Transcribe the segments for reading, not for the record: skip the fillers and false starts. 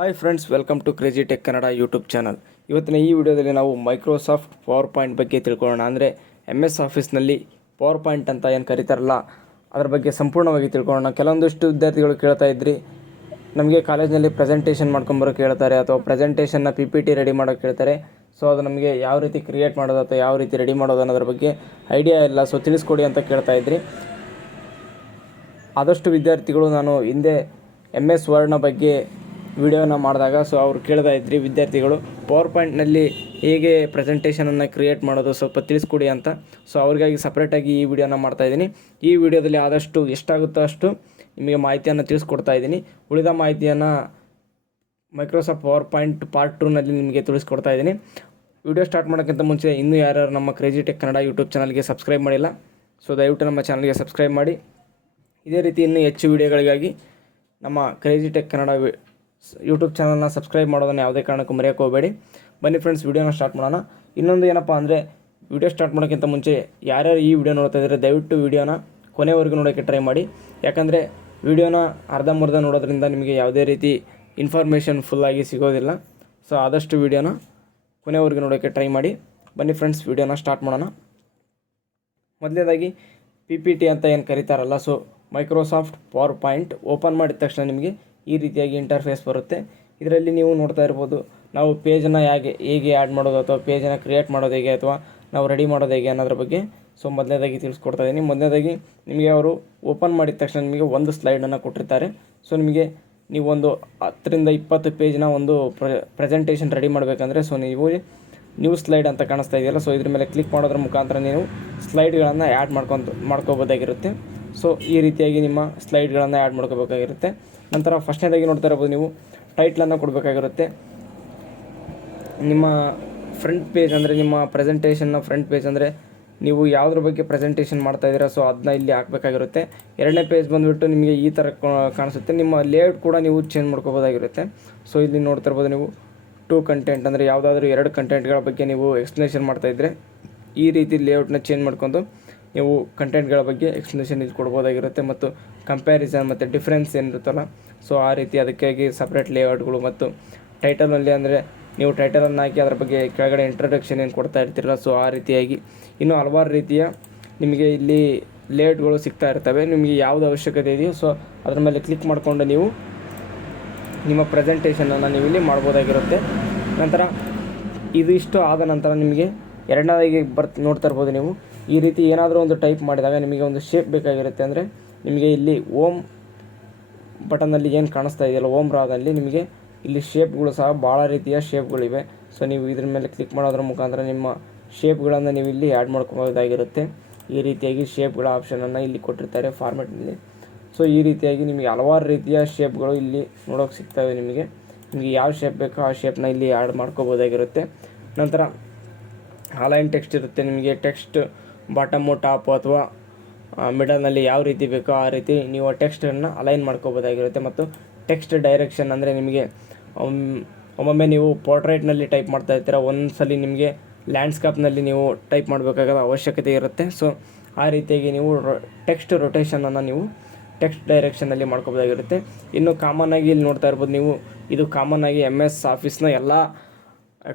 Hi friends, welcome to crazy tech Kannada YouTube channel. ಇವತ್ತಿನ ಈ ವಿಡಿಯೋದಲ್ಲಿ ನಾವು ಮೈಕ್ರೋಸಾಫ್ಟ್ ಪವರ್ ಪಾಯಿಂಟ್ ಬಗ್ಗೆ ತಿಳ್ಕೊಳ್ಳೋಣ. ಅಂದರೆ MS ಆಫೀಸ್ನಲ್ಲಿ ಪವರ್ ಪಾಯಿಂಟ್ ಅಂತ ಏನು ಕರೀತಾರಲ್ಲ, ಅದರ ಬಗ್ಗೆ ಸಂಪೂರ್ಣವಾಗಿ ತಿಳ್ಕೊಳ್ಳೋಣ. ಕೆಲವೊಂದಿಷ್ಟು ವಿದ್ಯಾರ್ಥಿಗಳು ಕೇಳ್ತಾ ಇದ್ರಿ, ನಮಗೆ ಕಾಲೇಜ್ನಲ್ಲಿ ಪ್ರೆಸೆಂಟೇಷನ್ ಮಾಡ್ಕೊಂಬರೋಕೆ ಹೇಳ್ತಾರೆ ಅಥವಾ ಪ್ರೆಸೆಂಟೇಷನ್ನ PPT ರೆಡಿ ಮಾಡೋಕೆ ಹೇಳ್ತಾರೆ. ಸೊ ಅದು ನಮಗೆ ಯಾವ ರೀತಿ ಕ್ರಿಯೇಟ್ ಮಾಡೋದು ಅಥವಾ ಯಾವ ರೀತಿ ರೆಡಿ ಮಾಡೋದು ಅನ್ನೋದ್ರ ಬಗ್ಗೆ ಐಡಿಯಾ ಇಲ್ಲ, ಸೊ ತಿಳಿಸ್ಕೊಡಿ ಅಂತ ಕೇಳ್ತಾ ಇದ್ರಿ. ಆದಷ್ಟು ವಿದ್ಯಾರ್ಥಿಗಳು ನಾನು ಹಿಂದೆ MS ವರ್ಡ್ನ ಬಗ್ಗೆ ವಿಡಿಯೋನ ಮಾಡಿದಾಗ ಸೊ ಅವ್ರು ಕೇಳ್ತಾ ಇದ್ರಿ ವಿದ್ಯಾರ್ಥಿಗಳು, ಪವರ್ ಪಾಯಿಂಟ್ನಲ್ಲಿ ಹೇಗೆ ಪ್ರೆಸೆಂಟೇಷನನ್ನು ಕ್ರಿಯೇಟ್ ಮಾಡೋದು ಸ್ವಲ್ಪ ತಿಳಿಸ್ಕೊಡಿ ಅಂತ. ಸೊ ಅವ್ರಿಗಾಗಿ ಸಪ್ರೇಟಾಗಿ ಈ ವಿಡಿಯೋನ ಮಾಡ್ತಾಯಿದ್ದೀನಿ. ಈ ವಿಡಿಯೋದಲ್ಲಿ ಆದಷ್ಟು ಎಷ್ಟಾಗುತ್ತೋ ಅಷ್ಟು ನಿಮಗೆ ಮಾಹಿತಿಯನ್ನು ತಿಳಿಸ್ಕೊಡ್ತಾ ಇದ್ದೀನಿ. ಉಳಿದ ಮಾಹಿತಿಯನ್ನು ಮೈಕ್ರೋಸಾಫ್ಟ್ ಪವರ್ ಪಾಯಿಂಟ್ ಪಾರ್ಟ್ 2ನಲ್ಲಿ ನಿಮಗೆ ತಿಳಿಸ್ಕೊಡ್ತಾ ಇದ್ದೀನಿ. ವಿಡಿಯೋ ಸ್ಟಾರ್ಟ್ ಮಾಡೋಕ್ಕಿಂತ ಮುಂಚೆ ಇನ್ನೂ ಯಾರ್ಯಾರು ನಮ್ಮ ಕ್ರೇಜಿ ಟೆಕ್ ಕನ್ನಡ ಯೂಟ್ಯೂಬ್ ಚಾನಲ್ಗೆ ಸಬ್ಸ್ಕ್ರೈಬ್ ಮಾಡಿಲ್ಲ, ಸೊ ದಯವಿಟ್ಟು ನಮ್ಮ ಚಾನಲ್ಗೆ ಸಬ್ಸ್ಕ್ರೈಬ್ ಮಾಡಿ. ಇದೇ ರೀತಿ ಇನ್ನೂ ಹೆಚ್ಚು ವಿಡಿಯೋಗಳಿಗಾಗಿ ನಮ್ಮ ಕ್ರೇಜಿ ಟೆಕ್ ಕನ್ನಡ ಯೂಟ್ಯೂಬ್ ಚಾನಲ್ನ ಸಬ್ಸ್ಕ್ರೈಬ್ ಮಾಡೋದನ್ನು ಯಾವುದೇ ಕಾರಣಕ್ಕೂ ಮರೆಯೋಕೆ ಹೋಗಬೇಡಿ. ಬನ್ನಿ ಫ್ರೆಂಡ್ಸ್, ವಿಡಿಯೋನ ಸ್ಟಾರ್ಟ್ ಮಾಡೋಣ. ಇನ್ನೊಂದು ಏನಪ್ಪ ಅಂದರೆ, ವಿಡಿಯೋ ಸ್ಟಾರ್ಟ್ ಮಾಡೋಕ್ಕಿಂತ ಮುಂಚೆ ಯಾರ್ಯಾರು ಈ ವಿಡಿಯೋ ನೋಡ್ತಾ ಇದ್ದಾರೆ ದಯವಿಟ್ಟು ವಿಡಿಯೋನ ಕೊನೆವರೆಗೂ ನೋಡೋಕ್ಕೆ ಟ್ರೈ ಮಾಡಿ. ಯಾಕಂದರೆ ವಿಡಿಯೋನ ಅರ್ಧಂಬರ್ಧ ನೋಡೋದ್ರಿಂದ ನಿಮಗೆ ಯಾವುದೇ ರೀತಿ ಇನ್ಫಾರ್ಮೇಷನ್ ಫುಲ್ಲಾಗಿ ಸಿಗೋದಿಲ್ಲ. ಸೊ ಆದಷ್ಟು ವಿಡಿಯೋನ ಕೊನೆವರೆಗೂ ನೋಡೋಕ್ಕೆ ಟ್ರೈ ಮಾಡಿ. ಬನ್ನಿ ಫ್ರೆಂಡ್ಸ್, ವಿಡಿಯೋನ ಸ್ಟಾರ್ಟ್ ಮಾಡೋಣ. ಮೊದಲನೇದಾಗಿ PPT ಅಂತ ಏನು ಕರೀತಾರಲ್ಲ, so Microsoft PowerPoint open ಮಾಡಿದ ತಕ್ಷಣ ನಿಮಗೆ ಈ ರೀತಿಯಾಗಿ ಇಂಟರ್ಫೇಸ್ ಬರುತ್ತೆ. ಇದರಲ್ಲಿ ನೀವು ನೋಡ್ತಾ ಇರ್ಬೋದು, ನಾವು ಪೇಜನ್ನು ಹೇಗೆ ಆ್ಯಡ್ ಮಾಡೋದು ಅಥವಾ ಪೇಜನ್ನು ಕ್ರಿಯೇಟ್ ಮಾಡೋದು ಹೇಗೆ ಅಥವಾ ನಾವು ರೆಡಿ ಮಾಡೋದು ಹೇಗೆ ಅನ್ನೋದ್ರ ಬಗ್ಗೆ ಸೊ ಮೊದಲನೇದಾಗಿ ತಿಳಿಸ್ಕೊಡ್ತಾ ಇದ್ದೀನಿ. ಮೊದಲನೇದಾಗಿ ನಿಮಗೆ ಅವರು ಓಪನ್ ಮಾಡಿದ ತಕ್ಷಣ ನಿಮಗೆ ಒಂದು ಸ್ಲೈಡನ್ನು ಕೊಟ್ಟಿರ್ತಾರೆ. ಸೊ ನಿಮಗೆ ನೀವು ಒಂದು 10 ರಿಂದ 20 ಪೇಜ್ನ ಒಂದು ಪ್ರೆಸೆಂಟೇಷನ್ ರೆಡಿ ಮಾಡಬೇಕಂದ್ರೆ ಸೊ ನೀವು ನ್ಯೂ ಸ್ಲೈಡ್ ಅಂತ ಕಾಣಿಸ್ತಾ ಇದೆಯಲ್ಲ, ಸೊ ಇದ್ರ ಮೇಲೆ ಕ್ಲಿಕ್ ಮಾಡೋದ್ರ ಮುಖಾಂತರ ನೀವು ಸ್ಲೈಡ್ಗಳನ್ನು ಆ್ಯಡ್ ಮಾಡ್ಕೋಬೋದಾಗಿರುತ್ತೆ. ಸೊ ಈ ರೀತಿಯಾಗಿ ನಿಮ್ಮ ಸ್ಲೈಡ್ಗಳನ್ನು ಆ್ಯಡ್ ಮಾಡ್ಕೋಬೇಕಾಗಿರುತ್ತೆ. ನಂತರ ಫಸ್ಟ್ನೇದಾಗಿ ನೋಡ್ತಾ ಇರ್ಬೋದು, ನೀವು ಟೈಟ್ಲನ್ನು ಕೊಡಬೇಕಾಗಿರುತ್ತೆ. ನಿಮ್ಮ ಫ್ರಂಟ್ ಪೇಜ್ ಅಂದರೆ ನಿಮ್ಮ ಪ್ರೆಸೆಂಟೇಷನ್ನ ಫ್ರಂಟ್ ಪೇಜ್ ಅಂದರೆ ನೀವು ಯಾವುದ್ರ ಬಗ್ಗೆ ಪ್ರೆಸೆಂಟೇಷನ್ ಮಾಡ್ತಾಯಿದ್ದೀರಾ ಸೊ ಅದನ್ನ ಇಲ್ಲಿ ಹಾಕಬೇಕಾಗಿರುತ್ತೆ. ಎರಡನೇ ಪೇಜ್ ಬಂದುಬಿಟ್ಟು ನಿಮಗೆ ಈ ಥರ ಕಾಣಿಸುತ್ತೆ. ನಿಮ್ಮ ಲೇಔಟ್ ಕೂಡ ನೀವು ಚೇಂಜ್ ಮಾಡ್ಕೋಬೋದಾಗಿರುತ್ತೆ. ಸೊ ಇಲ್ಲಿ ನೋಡ್ತಾ ಇರ್ಬೋದು, ನೀವು 2 ಕಂಟೆಂಟ್ ಅಂದರೆ ಯಾವುದಾದ್ರೂ 2 ಕಂಟೆಂಟ್ಗಳ ಬಗ್ಗೆ ನೀವು ಎಕ್ಸ್ಪ್ಲನೇಷನ್ ಮಾಡ್ತಾಯಿದ್ರೆ ಈ ರೀತಿ ಲೇಔಟ್ನ ಚೇಂಜ್ ಮಾಡ್ಕೊಂಡು ನೀವು ಕಂಟೆಂಟ್ಗಳ ಬಗ್ಗೆ ಎಕ್ಸ್ಪ್ಲನೇಷನ್ ಇದು ಕೊಡ್ಬೋದಾಗಿರುತ್ತೆ. ಮತ್ತು ಕಂಪ್ಯಾರಿಸನ್ ಮತ್ತು ಡಿಫ್ರೆನ್ಸ್ ಏನಿರುತ್ತಲ್ಲ, ಸೊ ಆ ರೀತಿ ಅದಕ್ಕಾಗಿ ಸಪ್ರೇಟ್ ಲೇಔಟ್ಗಳು. ಮತ್ತು ಟೈಟಲಲ್ಲಿ ಅಂದರೆ ನೀವು ಟೈಟಲನ್ನು ಹಾಕಿ ಅದರ ಬಗ್ಗೆ ಕೆಳಗಡೆ ಇಂಟ್ರಡಕ್ಷನ್ ಏನು ಕೊಡ್ತಾ ಇರ್ತೀರಲ್ಲ, ಸೊ ಆ ರೀತಿಯಾಗಿ ಇನ್ನೂ ಹಲವಾರು ರೀತಿಯ ನಿಮಗೆ ಇಲ್ಲಿ ಲೇಔಟ್ಗಳು ಸಿಗ್ತಾ ಇರ್ತವೆ. ನಿಮಗೆ ಯಾವುದು ಅವಶ್ಯಕತೆ ಇದೆಯೋ ಸೊ ಅದ್ರ ಮೇಲೆ ಕ್ಲಿಕ್ ಮಾಡಿಕೊಂಡು ನೀವು ನಿಮ್ಮ ಪ್ರೆಸೆಂಟೇಷನನ್ನು ನೀವು ಇಲ್ಲಿ ಮಾಡ್ಬೋದಾಗಿರುತ್ತೆ. ನಂತರ ಇದಿಷ್ಟು ಆದ ನಂತರ ನಿಮಗೆ ಎರಡನೇದಾಗಿ ನೋಡ್ತಾ ಇರ್ಬೋದು, ನೀವು ಈ ರೀತಿ ಏನಾದರೂ ಒಂದು ಟೈಪ್ ಮಾಡಿದಾಗ ನಿಮಗೆ ಒಂದು ಶೇಪ್ ಬೇಕಾಗಿರುತ್ತೆ. ಅಂದರೆ ನಿಮಗೆ ಇಲ್ಲಿ ಓಮ್ ಬಟನ್ನಲ್ಲಿ ಏನು ಕಾಣಿಸ್ತಾ ಇದೆಯಲ್ಲ, ಓಮ್ ರಾದಲ್ಲಿ ನಿಮಗೆ ಇಲ್ಲಿ ಶೇಪ್ಗಳು ಸಹ ಭಾಳ ರೀತಿಯ ಶೇಪ್ಗಳಿವೆ. ಸೊ ನೀವು ಇದ್ರ ಮೇಲೆ ಕ್ಲಿಕ್ ಮಾಡೋದ್ರ ಮುಖಾಂತರ ನಿಮ್ಮ ಶೇಪ್ಗಳನ್ನು ನೀವು ಇಲ್ಲಿ ಆ್ಯಡ್ ಮಾಡ್ಕೋಬೋದಾಗಿರುತ್ತೆ. ಈ ರೀತಿಯಾಗಿ ಶೇಪ್ಗಳ ಆಪ್ಷನನ್ನು ಇಲ್ಲಿ ಕೊಟ್ಟಿರ್ತಾರೆ ಫಾರ್ಮೆಟ್ನಲ್ಲಿ. ಸೊ ಈ ರೀತಿಯಾಗಿ ನಿಮಗೆ ಹಲವಾರು ರೀತಿಯ ಶೇಪ್ಗಳು ಇಲ್ಲಿ ನೋಡೋಕೆ ಸಿಗ್ತವೆ. ನಿಮಗೆ ಯಾವ ಶೇಪ್ ಬೇಕೋ ಆ ಶೇಪ್ನ ಇಲ್ಲಿ ಆ್ಯಡ್ ಮಾಡ್ಕೋಬೋದಾಗಿರುತ್ತೆ. ನಂತರ ಅಲೈನ್ ಟೆಕ್ಸ್ಟ್ ಇರುತ್ತೆ. ನಿಮಗೆ ಟೆಕ್ಸ್ಟ್ ಬಾಟಮು ಟಾಪು ಅಥವಾ ಮಿಡಲ್ನಲ್ಲಿ ಯಾವ ರೀತಿ ಬೇಕೋ ಆ ರೀತಿ ನೀವು ಟೆಕ್ಸ್ಟನ್ನು ಅಲೈನ್ ಮಾಡ್ಕೋಬೋದಾಗಿರುತ್ತೆ. ಮತ್ತು ಟೆಕ್ಸ್ಟ್ ಡೈರೆಕ್ಷನ್ ಅಂದರೆ ನಿಮಗೆ ಒಮ್ಮೊಮ್ಮೆ ನೀವು ಪೋರ್ಟ್ರೇಟ್ನಲ್ಲಿ ಟೈಪ್ ಮಾಡ್ತಾ ಇರ್ತೀರ, ಒಂದ್ಸಲಿ ನಿಮಗೆ ಲ್ಯಾಂಡ್ಸ್ಕೇಪ್ನಲ್ಲಿ ನೀವು ಟೈಪ್ ಮಾಡಬೇಕಾದ ಅವಶ್ಯಕತೆ ಇರುತ್ತೆ. ಸೊ ಆ ರೀತಿಯಾಗಿ ನೀವು ಟೆಕ್ಸ್ಟ್ ರೊಟೇಷನನ್ನು ನೀವು ಟೆಕ್ಸ್ಟ್ ಡೈರೆಕ್ಷನಲ್ಲಿ ಮಾಡ್ಕೋಬೋದಾಗಿರುತ್ತೆ. ಇನ್ನು ಕಾಮನ್ನಾಗಿ ಇಲ್ಲಿ ನೋಡ್ತಾ ಇರ್ಬೋದು, ನೀವು ಇದು ಕಾಮನ್ನಾಗಿ MS ಆಫೀಸ್ನ ಎಲ್ಲ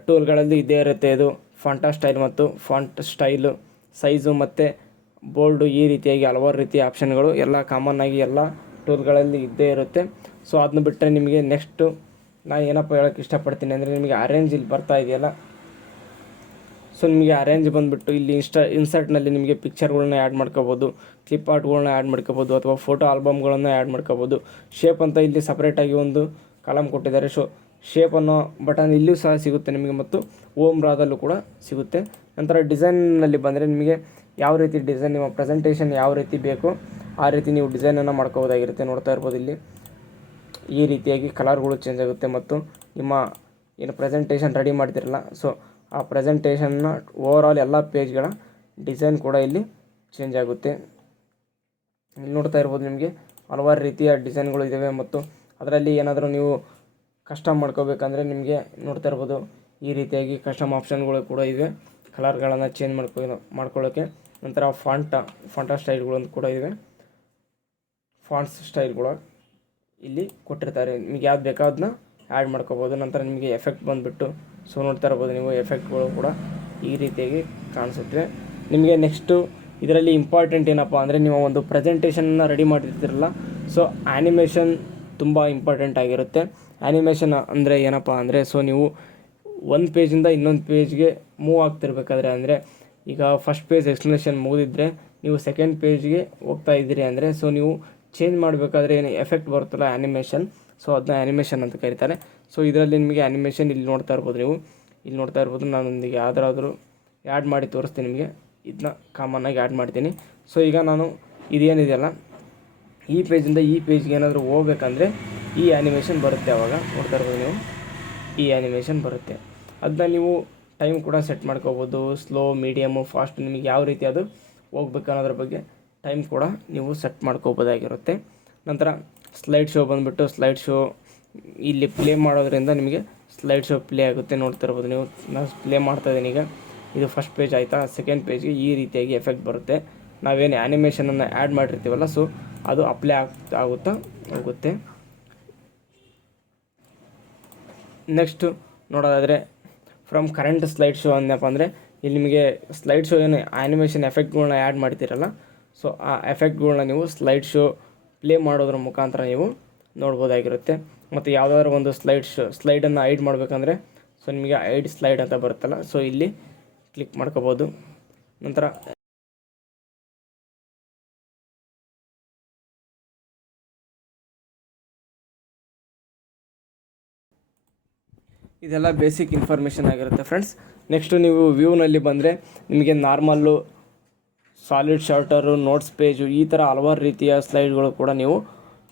ಟೂಲ್ಗಳಲ್ಲಿ ಇದ್ದೇ ಇರುತ್ತೆ. ಇದು ಫಾಂಟಾ ಸ್ಟೈಲ್ ಮತ್ತು ಫಾಂಟ್ ಸ್ಟೈಲು, ಸೈಜು ಮತ್ತು ಬೋಲ್ಡು, ಈ ರೀತಿಯಾಗಿ ಹಲವಾರು ರೀತಿಯ ಆಪ್ಷನ್ಗಳು ಎಲ್ಲ ಕಾಮನ್ನಾಗಿ ಎಲ್ಲ ಟೂಲ್ಗಳಲ್ಲಿ ಇದ್ದೇ ಇರುತ್ತೆ. ಸೊ ಅದನ್ನ ಬಿಟ್ಟರೆ ನಿಮಗೆ ನೆಕ್ಸ್ಟು ನಾನು ಏನಪ್ಪ ಹೇಳೋಕ್ಕೆ ಇಷ್ಟಪಡ್ತೀನಿ ಅಂದರೆ, ನಿಮಗೆ ಅರೇಂಜ್ ಇಲ್ಲಿ ಬರ್ತಾ ಇದೆಯಲ್ಲ, ಸೊ ನಿಮಗೆ ಅರೇಂಜ್ ಬಂದುಬಿಟ್ಟು ಇಲ್ಲಿ ಇನ್ಸರ್ಟ್ನಲ್ಲಿ ನಿಮಗೆ ಪಿಕ್ಚರ್ಗಳನ್ನ ಆ್ಯಡ್ ಮಾಡ್ಕೋಬೋದು, ಕ್ಲಿಪ್ ಆರ್ಟ್ಗಳನ್ನ ಆ್ಯಡ್ ಮಾಡ್ಕೋಬೋದು ಅಥವಾ ಫೋಟೋ ಆಲ್ಬಮ್ಗಳನ್ನು ಆ್ಯಡ್ ಮಾಡ್ಕೋಬೋದು. ಶೇಪ್ ಅಂತ ಇಲ್ಲಿ ಸಪ್ರೇಟಾಗಿ ಒಂದು ಕಾಲಮ್ ಕೊಟ್ಟಿದ್ದಾರೆ. ಸೊ ಶೇಪ್ ಅನ್ನೋ ಬಟನ್ ಇಲ್ಲಿಯೂ ಸಹ ಸಿಗುತ್ತೆ ನಿಮಗೆ, ಮತ್ತು ಓಮ್ ರಾದಲ್ಲೂ ಕೂಡ ಸಿಗುತ್ತೆ. ನಂತರ ಡಿಸೈನ್ನಲ್ಲಿ ಬಂದರೆ ನಿಮಗೆ ಯಾವ ರೀತಿ ಡಿಸೈನ್ ನಿಮ್ಮ ಪ್ರೆಸೆಂಟೇಷನ್ ಯಾವ ರೀತಿ ಬೇಕೋ ಆ ರೀತಿ ನೀವು ಡಿಸೈನನ್ನು ಮಾಡ್ಕೋಬೋದಾಗಿರುತ್ತೆ. ನೋಡ್ತಾ ಇರ್ಬೋದು, ಇಲ್ಲಿ ಈ ರೀತಿಯಾಗಿ ಕಲರ್ಗಳು ಚೇಂಜ್ ಆಗುತ್ತೆ. ಮತ್ತು ನಿಮ್ಮ ಏನು ಪ್ರೆಸೆಂಟೇಷನ್ ರೆಡಿ ಮಾಡ್ತಿರಲ್ಲ, ಸೊ ಆ ಪ್ರೆಸೆಂಟೇಷನ್ನ ಓವರಾಲ್ ಎಲ್ಲ ಪೇಜ್ಗಳ ಡಿಸೈನ್ ಕೂಡ ಇಲ್ಲಿ ಚೇಂಜ್ ಆಗುತ್ತೆ. ಇಲ್ಲಿ ನೋಡ್ತಾ ಇರ್ಬೋದು, ನಿಮಗೆ ಹಲವಾರು ರೀತಿಯ ಡಿಸೈನ್ಗಳು ಇದ್ದಾವೆ. ಮತ್ತು ಅದರಲ್ಲಿ ಏನಾದರೂ ನೀವು ಕಸ್ಟಮ್ ಮಾಡ್ಕೋಬೇಕಂದ್ರೆ ನಿಮಗೆ ನೋಡ್ತಾ ಇರ್ಬೋದು, ಈ ರೀತಿಯಾಗಿ ಕಸ್ಟಮ್ ಆಪ್ಷನ್ಗಳು ಕೂಡ ಇವೆ, ಕಲರ್ಗಳನ್ನು ಚೇಂಜ್ ಮಾಡ್ಕೊಳ್ಳೋಕ್ಕೆ. ನಂತರ ಫಾಂಟಾ ಸ್ಟೈಲ್ಗಳು ಕೂಡ ಇವೆ, ಫಾಂಟ್ಸ್ ಸ್ಟೈಲ್ಗಳು ಇಲ್ಲಿ ಕೊಟ್ಟಿರ್ತಾರೆ. ನಿಮಗೆ ಯಾವ್ದು ಬೇಕೋ ಅದನ್ನ ಆ್ಯಡ್ ಮಾಡ್ಕೋಬೋದು. ನಂತರ ನಿಮಗೆ ಎಫೆಕ್ಟ್ ಬಂದುಬಿಟ್ಟು ಸೊ ನೋಡ್ತಾ ಇರ್ಬೋದು ನೀವು, ಎಫೆಕ್ಟ್ಗಳು ಕೂಡ ಈ ರೀತಿಯಾಗಿ ಕಾಣಿಸುತ್ತೆ ನಿಮಗೆ. ನೆಕ್ಸ್ಟು ಇದರಲ್ಲಿ ಇಂಪಾರ್ಟೆಂಟ್ ಏನಪ್ಪ ಅಂದರೆ, ನೀವು ಒಂದು ಪ್ರೆಸೆಂಟೇಷನ್ನ ರೆಡಿ ಮಾಡಿರ್ತೀರಲ್ಲ, ಸೊ ಆ್ಯನಿಮೇಷನ್ ತುಂಬ ಇಂಪಾರ್ಟೆಂಟ್ ಆಗಿರುತ್ತೆ. ಆ್ಯನಿಮೇಷನ್ ಅಂದರೆ ಏನಪ್ಪ ಅಂದರೆ, ಸೊ ನೀವು ಒಂದು ಪೇಜಿಂದ ಇನ್ನೊಂದು ಪೇಜ್ಗೆ ಮೂವ್ ಆಗ್ತಿರ್ಬೇಕಾದ್ರೆ, ಅಂದರೆ ಈಗ ಫಸ್ಟ್ ಪೇಜ್ ಎಕ್ಸ್ಪ್ಲನೇಷನ್ ಮುಗಿದಿದ್ದರೆ ನೀವು ಸೆಕೆಂಡ್ ಪೇಜ್ಗೆ ಹೋಗ್ತಾ ಇದ್ದೀರಿ ಅಂದರೆ, ಸೊ ನೀವು ಚೇಂಜ್ ಮಾಡಬೇಕಾದ್ರೆ ಏನು ಎಫೆಕ್ಟ್ ಬರುತ್ತಲ್ಲ ಆ್ಯನಿಮೇಷನ್, ಸೊ ಅದನ್ನ ಆ್ಯನಿಮೇಷನ್ ಅಂತ ಕರೀತಾರೆ. ಸೊ ಇದರಲ್ಲಿ ನಿಮಗೆ ಆ್ಯನಿಮೇಷನ್ ಇಲ್ಲಿ ನೋಡ್ತಾ ಇರ್ಬೋದು ನೀವು, ಇಲ್ಲಿ ನೋಡ್ತಾ ಇರ್ಬೋದು. ನಾನೊಂದಿಗೆ ಯಾವ್ದಾದ್ರೂ ಆ್ಯಡ್ ಮಾಡಿ ತೋರಿಸ್ತೀನಿ ನಿಮಗೆ. ಇದನ್ನ ಕಾಮನ್ನಾಗಿ ಆ್ಯಡ್ ಮಾಡ್ತೀನಿ. ಸೊ ಈಗ ನಾನು ಇದೇನಿದೆಯಲ್ಲ, ಈ ಪೇಜಿಂದ ಈ ಪೇಜ್ಗೆ ಏನಾದರೂ ಹೋಗ್ಬೇಕಂದ್ರೆ ಈ ಆ್ಯನಿಮೇಷನ್ ಬರುತ್ತೆ. ಆವಾಗ ನೋಡ್ತಾ ಇರ್ಬೋದು ನೀವು, ಈ ಆ್ಯನಿಮೇಷನ್ ಬರುತ್ತೆ. ಅದನ್ನ ನೀವು ಟೈಮ್ ಕೂಡ ಸೆಟ್ ಮಾಡ್ಕೋಬೋದು, ಸ್ಲೋ, ಮೀಡಿಯಮು, ಫಾಸ್ಟ್, ನಿಮಗೆ ಯಾವ ರೀತಿ ಅದು ಹೋಗ್ಬೇಕು ಅನ್ನೋದ್ರ ಬಗ್ಗೆ ಟೈಮ್ ಕೂಡ ನೀವು ಸೆಟ್ ಮಾಡ್ಕೋಬೋದಾಗಿರುತ್ತೆ. ನಂತರ ಸ್ಲೈಡ್ ಶೋ ಬಂದುಬಿಟ್ಟು, ಸ್ಲೈಡ್ ಶೋ ಇಲ್ಲಿ ಪ್ಲೇ ಮಾಡೋದ್ರಿಂದ ನಿಮಗೆ ಸ್ಲೈಡ್ ಶೋ ಪ್ಲೇ ಆಗುತ್ತೆ. ನೋಡ್ತಾ ಇರ್ಬೋದು ನೀವು, ನಾನು ಪ್ಲೇ ಮಾಡ್ತಾಯಿದ್ದೀನಿ ಈಗ. ಇದು ಫಸ್ಟ್ ಪೇಜ್ ಆಯಿತಾ, ಸೆಕೆಂಡ್ ಪೇಜ್ಗೆ ಈ ರೀತಿಯಾಗಿ ಎಫೆಕ್ಟ್ ಬರುತ್ತೆ. ನಾವೇನು ಆ್ಯನಿಮೇಷನನ್ನು ಆ್ಯಡ್ ಮಾಡಿರ್ತೀವಲ್ಲ, ಸೊ ಅದು ಅಪ್ಲೈ ಆಗುತ್ತಾ ಹೋಗುತ್ತೆ. ನೆಕ್ಸ್ಟು ನೋಡೋದಾದರೆ from current slide show Andappa ಅಂದರೆ, ಇಲ್ಲಿ ನಿಮಗೆ ಸ್ಲೈಡ್ ಶೋ ಏನು ಆ್ಯನಿಮೇಷನ್ ಎಫೆಕ್ಟ್ಗಳನ್ನ ಆ್ಯಡ್ ಮಾಡ್ತೀರಲ್ಲ, ಸೊ ಆ ಎಫೆಕ್ಟ್ಗಳನ್ನ ನೀವು ಸ್ಲೈಡ್ ಶೋ ಪ್ಲೇ ಮಾಡೋದ್ರ ಮುಖಾಂತರ ನೀವು ನೋಡ್ಬೋದಾಗಿರುತ್ತೆ. ಮತ್ತು ಯಾವುದಾದ್ರೂ ಒಂದು ಸ್ಲೈಡನ್ನು ಐಡ್ ಮಾಡಬೇಕಂದ್ರೆ, ಸೊ ನಿಮಗೆ ಐಡ್ ಸ್ಲೈಡ್ ಅಂತ ಬರುತ್ತಲ್ಲ, ಸೊ ಇಲ್ಲಿ ಕ್ಲಿಕ್ ಮಾಡ್ಕೋಬೋದು. ನಂತರ ಇದೆಲ್ಲ ಬೇಸಿಕ್ ಇನ್ಫಾರ್ಮೇಷನ್ ಆಗಿರುತ್ತೆ ಫ್ರೆಂಡ್ಸ್. ನೆಕ್ಸ್ಟು ನೀವು ವ್ಯೂನಲ್ಲಿ ಬಂದರೆ ನಿಮಗೆ ನಾರ್ಮಲ್ಲು, ಸಾಲಿಡ್ ಶಾರ್ಟರು, ನೋಟ್ಸ್ ಪೇಜು, ಈ ಥರ ಹಲವಾರು ರೀತಿಯ ಸ್ಲೈಡ್ಗಳು ಕೂಡ ನೀವು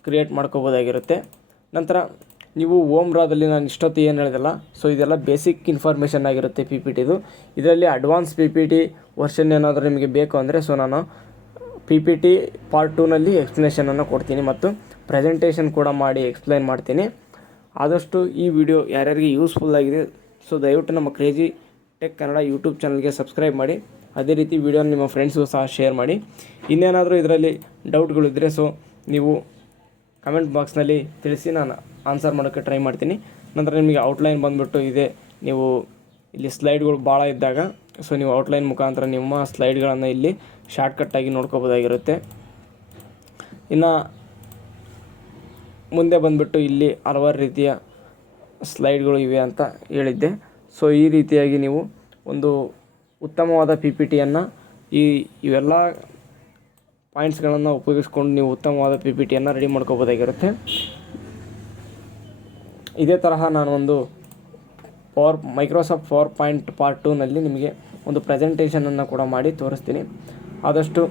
ಕ್ರಿಯೇಟ್ ಮಾಡ್ಕೋಬೋದಾಗಿರುತ್ತೆ. ನಂತರ ನೀವು ಓಮ್ರಾದಲ್ಲಿ ನಾನು ಇಷ್ಟೊತ್ತು ಏನು ಹೇಳಿದೆಲ್ಲ, ಸೊ ಇದೆಲ್ಲ ಬೇಸಿಕ್ ಇನ್ಫಾರ್ಮೇಷನ್ ಆಗಿರುತ್ತೆ ಪಿ ಪಿ ಟಿದು. ಇದರಲ್ಲಿ advance P P T version ಏನಾದರೂ ನಿಮಗೆ ಬೇಕು ಅಂದರೆ, ಸೊ ನಾನು ಪಿ ಪಿ ಟಿ ಪಾರ್ಟ್ 2ನಲ್ಲಿ ಎಕ್ಸ್ಪ್ಲನೇಷನನ್ನು ಕೊಡ್ತೀನಿ ಮತ್ತು ಪ್ರೆಸೆಂಟೇಷನ್ ಕೂಡ ಮಾಡಿ ಎಕ್ಸ್ಪ್ಲೈನ್ ಮಾಡ್ತೀನಿ. ಆದಷ್ಟು ಈ ವಿಡಿಯೋ ಯಾರ್ಯಾರಿಗೆ ಯೂಸ್ಫುಲ್ ಆಗಿದೆ, ಸೊ ದಯವಿಟ್ಟು ನಮ್ಮ ಕ್ರೇಜಿ ಟೆಕ್ ಕನ್ನಡ ಯೂಟ್ಯೂಬ್ ಚಾನಲ್ಗೆ ಸಬ್ಸ್ಕ್ರೈಬ್ ಮಾಡಿ. ಅದೇ ರೀತಿ ವಿಡಿಯೋನ ನಿಮ್ಮ ಫ್ರೆಂಡ್ಸ್ಗೂ ಸಹ ಶೇರ್ ಮಾಡಿ. ಇನ್ನೇನಾದರೂ ಇದರಲ್ಲಿ ಡೌಟ್ಗಳಿದ್ದರೆ ಸೊ ನೀವು ಕಮೆಂಟ್ ಬಾಕ್ಸ್ನಲ್ಲಿ ತಿಳಿಸಿ, ನಾನು ಆನ್ಸರ್ ಮಾಡೋಕ್ಕೆ ಟ್ರೈ ಮಾಡ್ತೀನಿ. ನಂತರ ನಿಮಗೆ ಔಟ್ಲೈನ್ ಬಂದುಬಿಟ್ಟು ಇದೆ, ನೀವು ಇಲ್ಲಿ ಸ್ಲೈಡ್ಗಳು ಭಾಳ ಇದ್ದಾಗ ಸೊ ನೀವು ಔಟ್ಲೈನ್ ಮುಖಾಂತರ ನಿಮ್ಮ ಸ್ಲೈಡ್ಗಳನ್ನು ಇಲ್ಲಿ ಶಾರ್ಟ್ಕಟ್ಟಾಗಿ ನೋಡ್ಕೋಬೋದಾಗಿರುತ್ತೆ. ಇನ್ನು ಮುಂದೆ ಬಂದುಬಿಟ್ಟು ಇಲ್ಲಿ ಹಲವಾರು ರೀತಿಯ ಸ್ಲೈಡ್ಗಳು ಇವೆ ಅಂತ ಹೇಳಿದ್ದೆ. ಸೊ ಈ ರೀತಿಯಾಗಿ ನೀವು ಒಂದು ಉತ್ತಮವಾದ ಪಿ ಪಿ ಟಿಯನ್ನು ಇವೆಲ್ಲ ಪಾಯಿಂಟ್ಸ್ಗಳನ್ನು ಉಪಯೋಗಿಸ್ಕೊಂಡು ನೀವು ಉತ್ತಮವಾದ ಪಿ ಪಿ ಟಿಯನ್ನು ರೆಡಿ ಮಾಡ್ಕೋಬೋದಾಗಿರುತ್ತೆ. ಇದೇ ತರಹ ನಾನು ಒಂದು ಮೈಕ್ರೋಸಾಫ್ಟ್ ಪವರ್ ಪಾಯಿಂಟ್ ಪಾರ್ಟ್ 2ನಲ್ಲಿ ನಿಮಗೆ ಒಂದು ಪ್ರೆಸೆಂಟೇಷನನ್ನು ಕೂಡ ಮಾಡಿ ತೋರಿಸ್ತೀನಿ. ಆದಷ್ಟು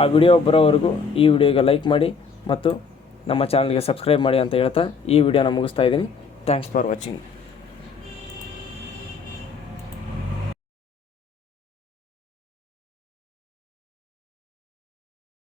ಆ ವಿಡಿಯೋ ಬರೋವರೆಗೂ ಈ ವಿಡಿಯೋಗೆ ಲೈಕ್ ಮಾಡಿ ಮತ್ತು ನಮ್ಮ ಚಾನಲ್ಗೆ ಸಬ್ಸ್ಕ್ರೈಬ್ ಮಾಡಿ ಅಂತ ಹೇಳ್ತಾ ಈ ವಿಡಿಯೋನ ಮುಗಿಸ್ತಾ ಇದ್ದೀನಿ. Thanks for watching.